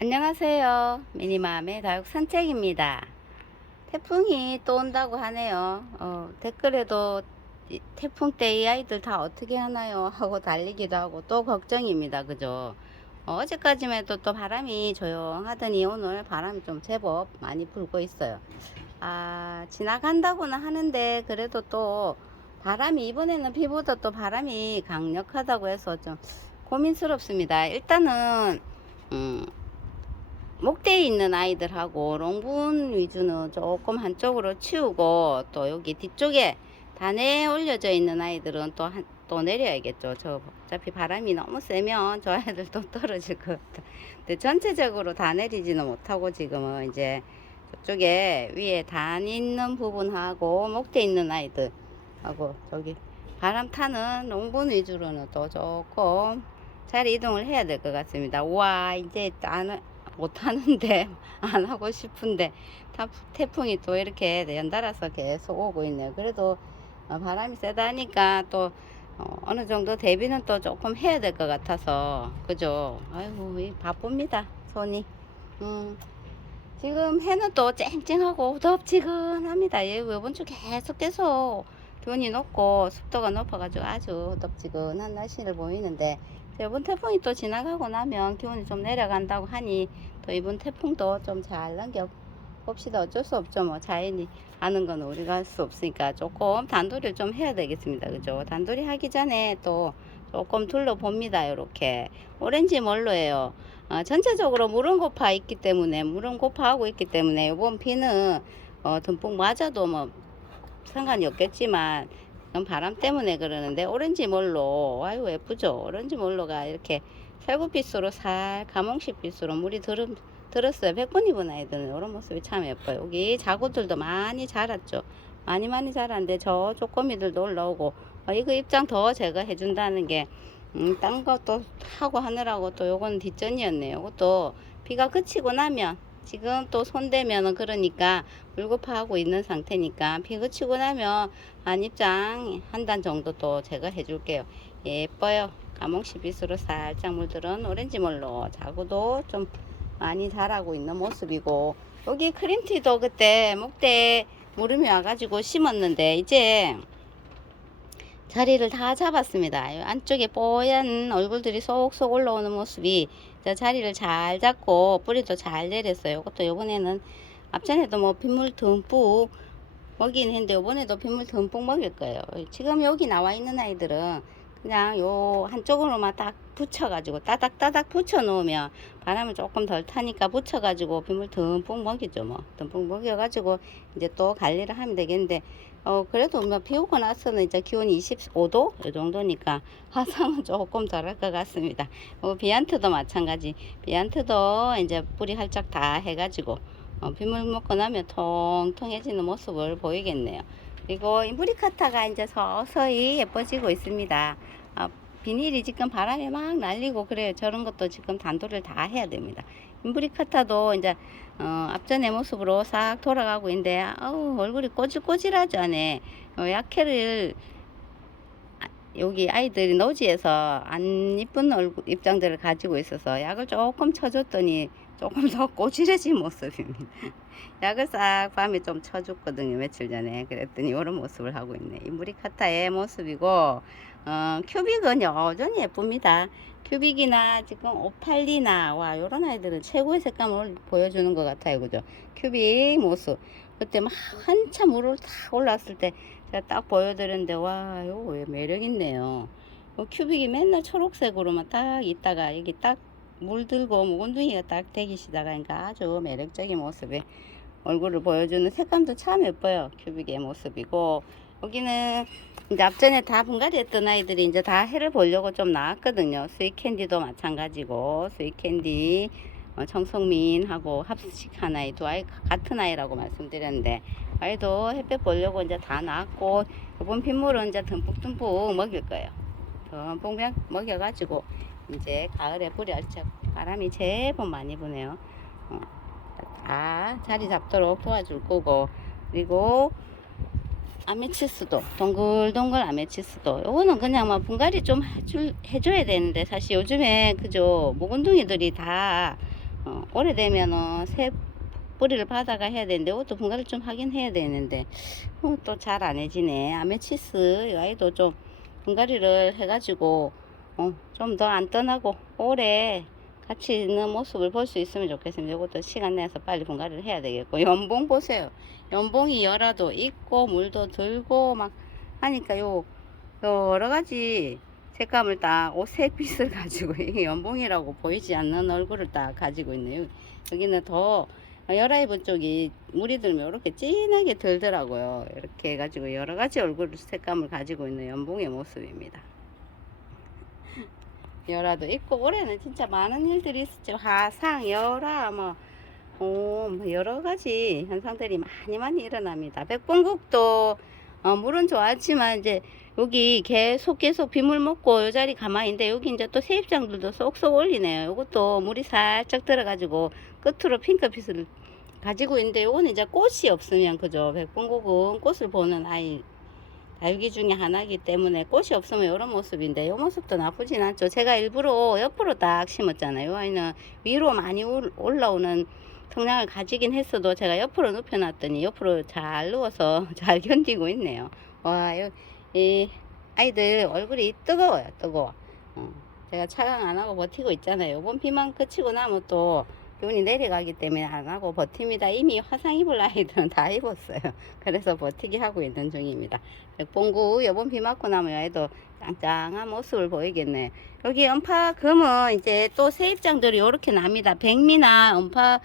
안녕하세요. 미니맘의 다육 산책입니다. 태풍이 또 온다고 하네요. 어, 댓글에도 이 태풍 때 이 아이들 다 어떻게 하나요? 하고 달리기도 하고 또 걱정입니다. 그죠? 어, 어제까지만 해도 또 바람이 조용하더니 오늘 바람이 좀 제법 많이 불고 있어요. 아, 지나간다고는 하는데 그래도 또 바람이 이번에는 비보다 또 바람이 강력하다고 해서 좀 고민스럽습니다. 일단은 음, 목대에 있는 아이들하고 롱분 위주는 조금 한쪽으로 치우고 또 여기 뒤쪽에 단에 올려져 있는 아이들은 또 한, 또 내려야겠죠. 저 어차피 바람이 너무 세면 저 아이들도 떨어질 것 같아. 근데 전체적으로 다 내리지는 못하고 지금은 이제 저쪽에 위에 단 있는 부분하고 목대 있는 아이들 하고 저기 바람 타는 롱분 위주로는 또 조금 자리 이동을 해야 될 것 같습니다. 와 이제 안 못하는데 안 하고 싶은데 타- 태풍이 또 이렇게 연달아서 계속 오고 있네요. 그래도 어, 바람이 세다니까 또 어, 느 정도 대비는 또 조금 해야 될 것 같아서 그죠? 아이고 이 바쁩니다 손이. 음. 지금 해는 또 쨍쨍하고 덥지근합니다. 예, 이번 주 계속 계속 기온이 높고 습도가 높아가지고 아주 덥지근한 날씨를 보이는데 이번 태풍이 또 지나가고 나면 기온이 좀 내려간다고 하니 또 이번 태풍도 좀잘 넘겨 봅시다. 어쩔 수 없죠. 뭐 자연이 하는 건 우리가 할 수 없으니까 조금 단돌이를 좀 해야 되겠습니다. 그죠? 단돌이 하기 전에 또 조금 둘러봅니다. 이렇게 오렌지 멀로예요. 어, 전체적으로 물은 고파 있기 때문에 물은 고파하고 있기 때문에 이번 비는 어, 듬뿍 맞아도 뭐 상관이 없겠지만 그건 바람 때문에 그러는데 오렌지 몰로 아유 예쁘죠? 오렌지 몰로가 이렇게 살구빛으로 살 가몽식 빛으로 물이 들, 들었어요. 100번 입은 아이들은 이런 모습이 참 예뻐요. 여기 자구들도 많이 자랐죠? 많이 많이 자랐는데 저 쪼꼬미들도 올라오고 어, 이거 입장 더 제가 해준다는 게 음, 딴 것도 하고 하느라고 또 요건 뒷전이었네요. 이것도 비가 그치고 나면 지금 또 손대면은 그러니까 물고파하고 있는 상태니까 비 그 치고 나면 한 입장 한 단 정도 또 제가 해줄게요. 예뻐요. 가몽시 빛으로 살짝 물들은 오렌지 물로 자구도 좀 많이 자라고 있는 모습이고 여기 크림티도 그때 목대 무름이 와가지고 심었는데 이제 자리를 다 잡았습니다. 이 안쪽에 뽀얀 얼굴들이 쏙쏙 올라오는 모습이 저 자리를 잘 잡고 뿌리도 잘 내렸어요. 이것도 이번에는 앞전에도 뭐 빗물 듬뿍 먹이는 했는데 이번에도 빗물 듬뿍 먹일 거예요. 지금 여기 나와 있는 아이들은 그냥 요 한쪽으로만 딱 붙여가지고 따닥따닥 붙여 놓으면 바람을 조금 덜 타니까 붙여가지고 빗물 듬뿍 먹이죠 뭐 듬뿍 먹여가지고 이제 또 관리를 하면 되겠는데 어 그래도 뭐비 오고 나서는 이제 기온이 25도 이 정도니까 화상은 조금 덜할 것 같습니다. 어, 비안트도 마찬가지 비안트도 이제 뿌리 활짝 다 해가지고 어, 빗물 먹고 나면 통통해지는 모습을 보이겠네요. 그리고 인브리카타가 이제 서서히 예뻐지고 있습니다. 아, 비닐이 지금 바람에 막 날리고 그래요. 저런 것도 지금 단도를 다 해야 됩니다. 인브리카타도 이제 어, 앞전의 모습으로 싹 돌아가고 있는데 아우 얼굴이 꼬질꼬질하죠 안에 어, 약해를 아, 여기 아이들이 노지에서 안 이쁜 얼굴 입장들을 가지고 있어서 약을 조금 쳐줬더니 조금 더 꼬질해진 모습입니다. 약을 싹 밤에 좀 쳐줬거든요 며칠 전에 그랬더니 이런 모습을 하고 있네 이 무리카타의 모습이고 어, 큐빅은 여전히 예쁩니다. 큐빅이나 지금 오팔리나 와 요런 아이들은 최고의 색감을 보여주는 것 같아요. 그죠? 큐빅 모습. 그때 막 한참 물을 탁 올랐을 때 제가 딱 보여드렸는데 와 요거 왜 매력 있네요. 요 큐빅이 맨날 초록색으로만 딱 있다가 여기 딱 물들고 묵은둥이가 딱 대기시다가 그러니까 아주 매력적인 모습에 얼굴을 보여주는 색감도 참 예뻐요. 큐빅의 모습이고 여기는 이제 앞전에 다 분갈이 했던 아이들이 이제 다 해를 보려고 좀 나왔거든요. 스윗캔디도 마찬가지고 스윗캔디 어, 청성민하고 합식한 아이 두 아이 같은 아이라고 말씀드렸는데 아이도 햇볕 보려고 이제 다 나왔고 이번 빗물은 이제 듬뿍듬뿍 먹일 거예요. 듬뿍 먹- 먹여가지고 이제 가을에 뿌리 알짝 바람이 제법 많이 부네요. 어, 다 자리 잡도록 도와줄 거고 그리고 아메치스도 동글동글 아메치스도. 요거는 그냥 막 분갈이 좀 해줄, 해줘야 되는데 사실 요즘에 그죠 묵은둥이들이 다 어, 오래되면은 새 뿌리를 받아가 해야 되는데 이것도 분갈이 좀 하긴 해야 되는데 어, 또잘 안 해지네. 아메치스 이 아이도 좀 분갈이를 해가지고 어, 좀 더 안 떠나고 오래 같이 있는 모습을 볼 수 있으면 좋겠습니다. 이것도 시간 내서 빨리 분갈이를 해야 되겠고 연봉 보세요. 연봉이 열화도 있고 물도 들고 막 하니까 요 여러 가지 색감을 딱 옷색빛을 가지고 이게 연봉이라고 보이지 않는 얼굴을 딱 가지고 있네요. 여기는 더 열아이분 쪽이 물이 들면 이렇게 진하게 들더라고요. 이렇게 해가지고 여러 가지 얼굴 색감을 가지고 있는 연봉의 모습입니다. 열화도 있고 올해는 진짜 많은 일들이 있었죠. 화상, 열화 뭐, 어, 뭐 여러 가지 현상들이 많이 많이 일어납니다. 백봉국도 어, 물은 좋았지만 이제 여기 계속 계속 비물 먹고 요 자리 가만히 있는데 여기 이제 또 세입장들도 쏙쏙 올리네요. 이것도 물이 살짝 들어가지고 끝으로 핑크빛을 가지고 있는데 요거는 이제 꽃이 없으면 그죠. 백봉국은 꽃을 보는 아이 다육이 중에 하나이기 때문에 꽃이 없으면 이런 모습인데 이 모습도 나쁘진 않죠. 제가 일부러 옆으로 딱 심었잖아요. 이 아이는 위로 많이 올- 올라오는 성향을 가지긴 했어도 제가 옆으로 눕혀놨더니 옆으로 잘 누워서 잘 견디고 있네요. 와, 이, 이 아이들 얼굴이 뜨거워요. 뜨거워. 어, 제가 차강 안 하고 버티고 있잖아요. 이번 비만 그치고 나면 또 기온이 내려가기 때문에 안 하고 버팁니다. 이미 화상 입을 아이들은 다 입었어요. 그래서 버티기 하고 있는 중입니다. 백봉구 여번 비 맞고 나면 아이도 짱짱한 모습을 보이겠네. 여기 음파 금은 이제 또 세입장들이 이렇게 납니다. 백미나 음파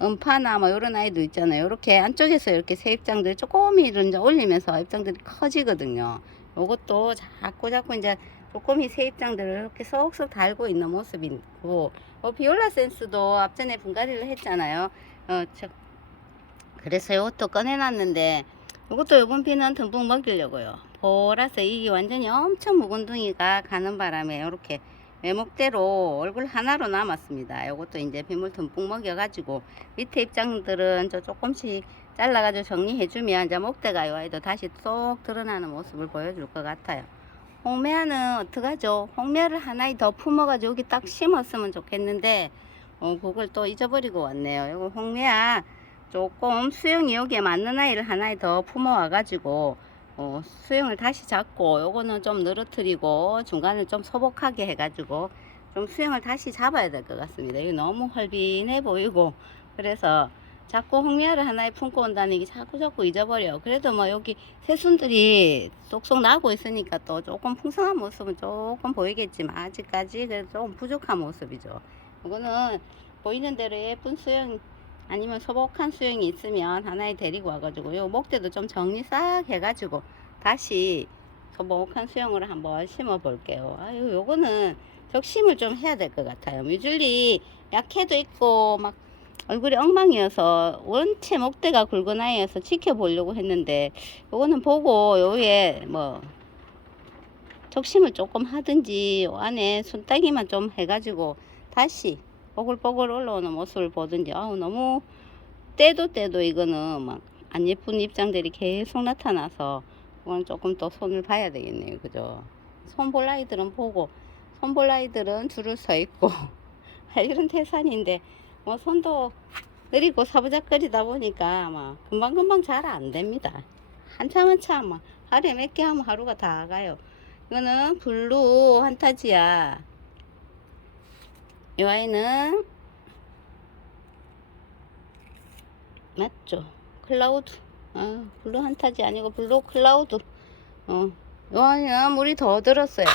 음파나 뭐 이런 아이도 있잖아요. 이렇게 안쪽에서 이렇게 세입장들이 조금이를 이제 올리면서 입장들이 커지거든요. 요것도 자꾸 자꾸 이제 조금이 세입장들을 이렇게 쏙쏙 달고 있는 모습이고 어, 비올라 센스도 앞전에 분갈이를 했잖아요. 어, 저, 그래서 이것도 꺼내놨는데 이것도 이번 비는 듬뿍 먹이려고요. 보라서 이게 완전히 엄청 묵은둥이가 가는 바람에 이렇게 외목대로 얼굴 하나로 남았습니다. 이것도 이제 빗물 듬뿍 먹여가지고 밑에 입장들은 저 조금씩 잘라가지고 정리해주면 이제 목대가 요 아이도 다시 쏙 드러나는 모습을 보여줄 것 같아요. 홍매화는 어떡하죠? 홍매화를 하나에 더 품어가지고 여기 딱 심었으면 좋겠는데 어, 그걸 또 잊어버리고 왔네요. 이거 홍매화 조금 수영이 여기에 맞는 아이를 하나에 더 품어와가지고 어, 수영을 다시 잡고 요거는 좀 늘어뜨리고 중간에 좀 소복하게 해가지고 좀 수영을 다시 잡아야 될 것 같습니다. 이거 너무 활빈해 보이고 그래서 자꾸 홍미화를 하나에 품고 온다는 게 자꾸 자꾸 잊어버려. 그래도 뭐 여기 새순들이 쏙쏙 나고 있으니까 또 조금 풍성한 모습은 조금 보이겠지만 아직까지 그래도 조금 부족한 모습이죠. 이거는 보이는 대로 예쁜 수영 아니면 소복한 수영이 있으면 하나에 데리고 와가지고 요 목대도 좀 정리 싹 해가지고 다시 소복한 수영을 한번 심어 볼게요. 아유 요거는 적심을 좀 해야 될 것 같아요. 뮤즐리 약해도 있고 막 얼굴이 엉망이어서 원체 목대가 굵은 아이여서 지켜보려고 했는데 요거는 보고 요에 뭐 적심을 조금 하든지 요 안에 손따기만 좀 해가지고 다시 뽀글뽀글 올라오는 모습을 보든지 아우 너무 때도 때도 이거는 막 안 예쁜 입장들이 계속 나타나서 그건 조금 더 손을 봐야 되겠네요. 그죠? 손볼 아이들은 보고 손볼 아이들은 줄을 서 있고 이런 태산인데 뭐 손도 느리고 사부작거리다 보니까 막 금방금방 잘 안 됩니다 한참 한참 막 하루에 몇 개 하면 하루가 다 가요 이거는 블루 한타지야 이 아이는 맞죠? 클라우드. 아, 블루 한타지 아니고 블루 클라우드. 어, 이 아이는 물이 더 들었어요.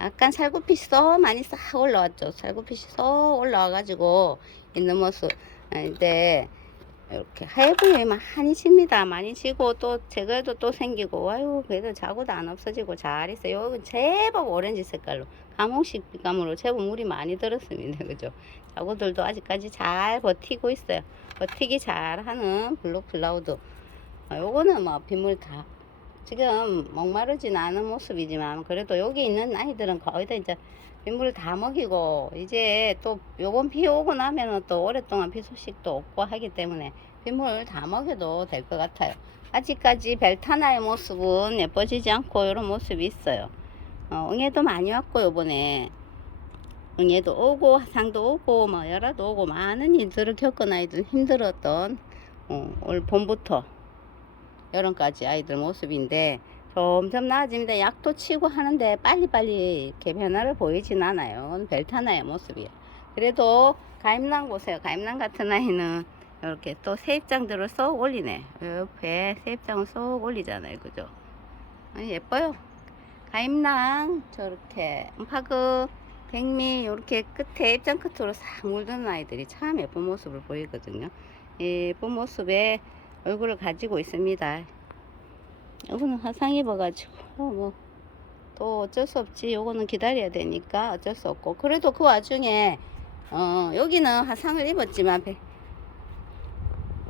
약간 살구빛이 쏙 많이 싹 올라왔죠. 살구빛이 쏙 올라와가지고 있는 모습. 아, 이렇게 하얘분이 많이 칩니다. 많이 치고 또 제거도 또 생기고 아유 그래도 자고도 안 없어지고 잘 있어요. 여기 제법 오렌지 색깔로 감홍식 빛감으로 제법 물이 많이 들었습니다. 그죠? 자고들도 아직까지 잘 버티고 있어요. 버티기 잘하는 블루 클라우드. 아, 요거는 뭐 빗물 다 지금 목마르진 않은 모습이지만 그래도 여기 있는 아이들은 거의 다 이제 빗물 다 먹이고 이제 또 요번 비 오고 나면은 또 오랫동안 비 소식도 없고 하기 때문에 빗물 다 먹여도 될 것 같아요. 아직까지 벨타나의 모습은 예뻐지지 않고 이런 모습이 있어요. 어, 응애도 많이 왔고 요번에 응애도 오고 화상도 오고 뭐 열화도 오고 많은 일들을 겪은 아이들 힘들었던 어, 올 봄부터 여름까지 아이들 모습인데 점점 나아집니다. 약도 치고 하는데 빨리빨리 이렇게 변화를 보이진 않아요. 벨타나의 모습이에요. 그래도 가임랑 보세요. 가임랑 같은 아이는 이렇게 또 세입장들을 쏙 올리네. 옆에 세입장을 쏙 올리잖아요. 그죠? 아니, 예뻐요. 가임랑 저렇게 파그 백미 이렇게 끝에 입장 끝으로 싹 물드는 아이들이 참 예쁜 모습을 보이거든요. 이 예쁜 모습에 얼굴을 가지고 있습니다. 이거는 화상 입어가지고 뭐 또 어쩔 수 없지. 요거는 기다려야 되니까 어쩔 수 없고 그래도 그 와중에 어 여기는 화상을 입었지만 백,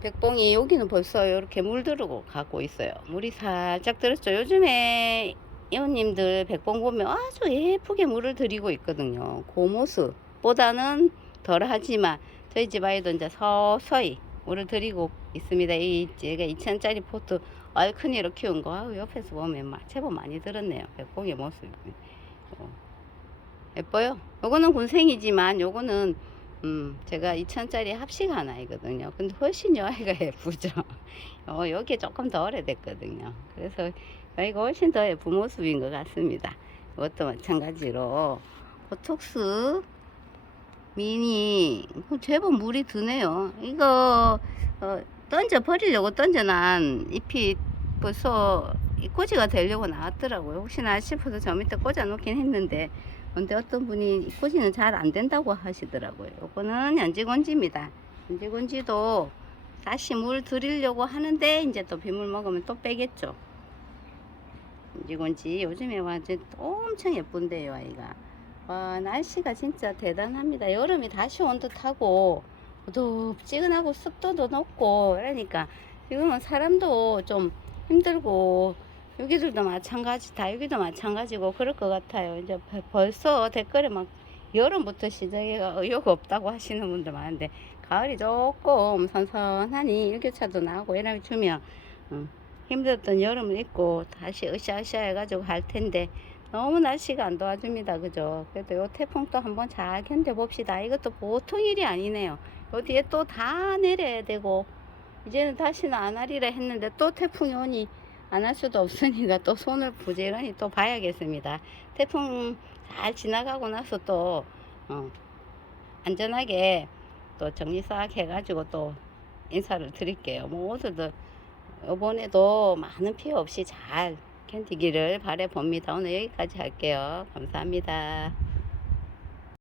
백봉이 여기는 벌써 이렇게 물들고 가고 있어요. 물이 살짝 들었죠. 요즘에 이웃님들 백봉 보면 아주 예쁘게 물을 들이고 있거든요. 그 모습보다는 덜하지만 저희 집 아이도 이제 서서히 물을 들이고 있습니다. 이 제가 2천짜리 포트 얼큰이로 키운 거 아우, 옆에서 보면 막 제법 많이 들었네요. 백봉의 모습이 어, 예뻐요. 요거는 군생이지만 요거는 음, 제가 2천짜리 합식 하나이거든요. 근데 훨씬 요 아이가 예쁘죠. 어, 여기 조금 더 오래됐거든요. 그래서 아이가 훨씬 더 예쁜 모습인 것 같습니다. 이것도 마찬가지로 보톡스 미니 어, 제법 물이 드네요. 이거 어, 던져 버리려고 던져난 잎이 벌써 이 꼬지가 되려고 나왔더라고요. 혹시나 싶어서 저 밑에 꽂아 놓긴 했는데 근데 어떤 분이 이 꼬지는 잘 안 된다고 하시더라고요. 요거는 연지곤지입니다. 연지곤지도 다시 물 들이려고 하는데 이제 또 빗물 먹으면 또 빼겠죠. 연지곤지 요즘에 완전 엄청 예쁜데요 아이가. 와 날씨가 진짜 대단합니다. 여름이 다시 온 듯하고 덥지근하고 습도도 높고 그러니까 지금은 사람도 좀 힘들고 여기들도 마찬가지 다 여기도 마찬가지고 그럴 것 같아요. 이제 벌- 벌써 댓글에 막 여름부터 시작해가 의욕 없다고 하시는 분들 많은데 가을이 조금 선선하니 일교차도 나고 이러면 주면 어, 힘들었던 여름을 잊고 다시 으쌰으쌰 해가지고 할 텐데 너무 날씨가 안 도와줍니다. 그죠? 그래도 요 태풍도 한번 잘 견뎌 봅시다. 이것도 보통 일이 아니네요. 요 뒤에 또 다 내려야 되고 이제는 다시는 안 하리라 했는데 또 태풍이 오니 안 할 수도 없으니까 또 손을 부지런히 또 봐야겠습니다. 태풍 잘 지나가고 나서 또 어, 안전하게 또 정리 싹 해가지고 또 인사를 드릴게요. 모두들 이번에도 많은 피해 없이 잘 견디기를 바래 봅니다. 오늘 여기까지 할게요. 감사합니다.